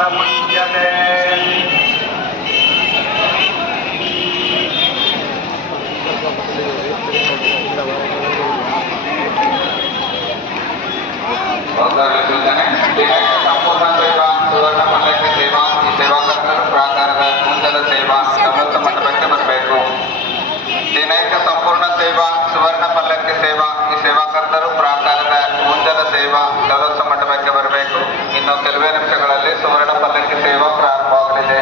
ಪ್ರಪಂಚತೆ ಸೂಚನೆ ಸಂಪೂರ್ಣ ಸೇವಾ ಸುವರ್ಣ ಪಲ್ಲಕ್ಕಿ ಸೇವಾ ಈ ಸೇವಾಕರ್ತರು ಪ್ರಾಕಾರದ ಮುಂದಲ ಸೇವಾ ಸಮರ್ಥ ಮಂಟಪಕ್ಕೆ ಬರಬೇಕು. ದಿನೈಕ ಸಂಪೂರ್ಣ ಸೇವಾ ಸುವರ್ಣ ಪಲ್ಲಕ್ಕಿ ಸೇವಾ ಈ ಸೇವಾಕರ್ತರು ಪ್ರಾಕಾರದ ಮುಂದಲ ಸೇವಾ ದಳೋತ್ಸವ ಮಂಟಪಕ್ಕೆ ಬರಬೇಕು. ಇನ್ನು ಕೆಲವೇ ನಿಮಿಷಗಳಲ್ಲಿ ಸುವರ್ಣ ಪಲ್ಲಕ್ಕಿ ಸೇವಾ ಪ್ರಾರಂಭವಾಗಲಿದೆ.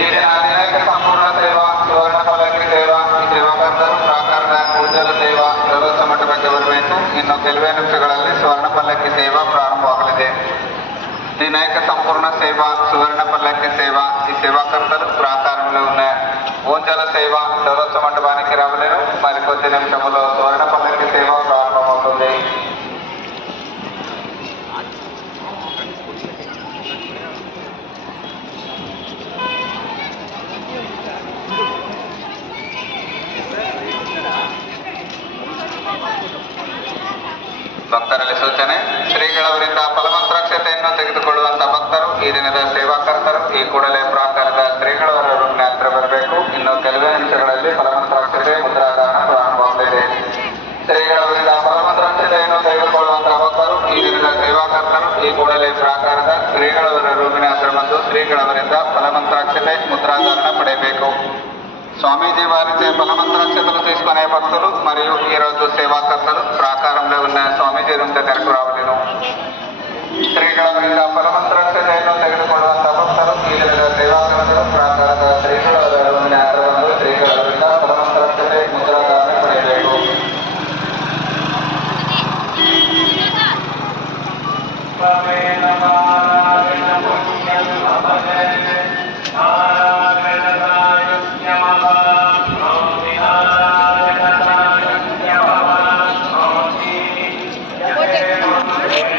ಈ ದಿನೈಕ ಸಂಪೂರ್ಣ ಸೇವಾ ಸುವರ್ಣ ಪಲ್ಲಕ್ಕಿ ಸೇವಾ ಈ ಸೇವಾಕರ್ತರು ಪ್ರಾಕಾರದ ಮುಂದಲ ಸೇವಾ ದಳೋತ್ಸವ ಮಂಟಪಕ್ಕೆ ಬರಬೇಕು. ಇನ್ನು ಕೆಲವೇ ನಿಮಿಷಗಳಲ್ಲಿ ಸುವರ್ಣ ಪಲ್ಲಕ್ಕಿ ಸೇವಾ ಪ್ರಾರಂಭವಾಗಲಿದೆ. ದಿನೈಕ ಸಂಪೂರ್ಣ సేవా సువర్ణ పల్లకి సేవ ఈ సేవాకర్తలు ప్రాకారంలో ఉన్న ఓంజల సేవ దళోత్సవ మండపానికి రావలేను. మరికొద్ది నిమిషంలో సువర్ణ పల్లకి సేవ ప్రారంభమవుతుంది. ಭಕ್ತರಲ್ಲಿ ಸೂಚನೆ. ಶ್ರೀಗಳವರಿಂದ ಫಲಮಂತ್ರಾಕ್ಷತೆಯನ್ನು ತೆಗೆದುಕೊಳ್ಳುವಂತಹ ಭಕ್ತರು ಈ ದಿನದ ಸೇವಾಕರ್ತರು ಈ ಕೂಡಲೇ ಪ್ರಾಕಾರದ ಶ್ರೀಗಳವರ ರೂಪಿನ ಹತ್ರ ಬರಬೇಕು. ಇನ್ನು ಕೆಲವೇ ನಿಮಿಷಗಳಲ್ಲಿ ಫಲಮಂತ್ರಾಕ್ಷತೆ ಮುದ್ರಾಧಾರಣ ಪ್ರಾರಂಭವಾಗಲಿದೆ. ಶ್ರೀಗಳವರಿಂದ ಫಲಮಂತ್ರಾಕ್ಷತೆಯನ್ನು ತೆಗೆದುಕೊಳ್ಳುವಂತಹ ಭಕ್ತರು ಈ ದಿನದ ಸೇವಾಕರ್ತರು ಈ ಕೂಡಲೇ ಪ್ರಾಕಾರದ ಶ್ರೀಗಳವರ ರೂಪಿನ ಹತ್ರ ಬಂದು ಶ್ರೀಗಳವರಿಂದ ఫలమంత్రాక్షತೆ ముద్రాధారణ పడేಬೇಕು. స్వామీజీ వారిచే ఫలమంత్రాక్షతలు తీసుకునే భక్తులు మరియు ఈ రోజు సేవాకర్తలు ప్రాకారంలో ఉన్న స్వామీజీ రూమ్ దగ్గరకు రావలేను. ಶ್ರೀಗಳವರಿಂದ ಫಲಮಂತ್ರಾಕ್ಷತೆಯನ್ನು ತೆಗೆದುಕೊಳ್ಳುವಂತಹ ಭಕ್ತರು ಈ ದಿನದ ಸೇವಾಕರ್ತರು ಪ್ರಾಕಾರದ ಶ್ರೀಗಳವರ ರೂಮಿನ ಹತ್ರ ಬಂದು ಶ್ರೀಗಳವರಿಂದ ಫಲಮಂತ್ರಾಕ್ಷತೆ ಮುದ್ರಾಧಾರಣೆ ಪಡೆಯಬೇಕು. Amen.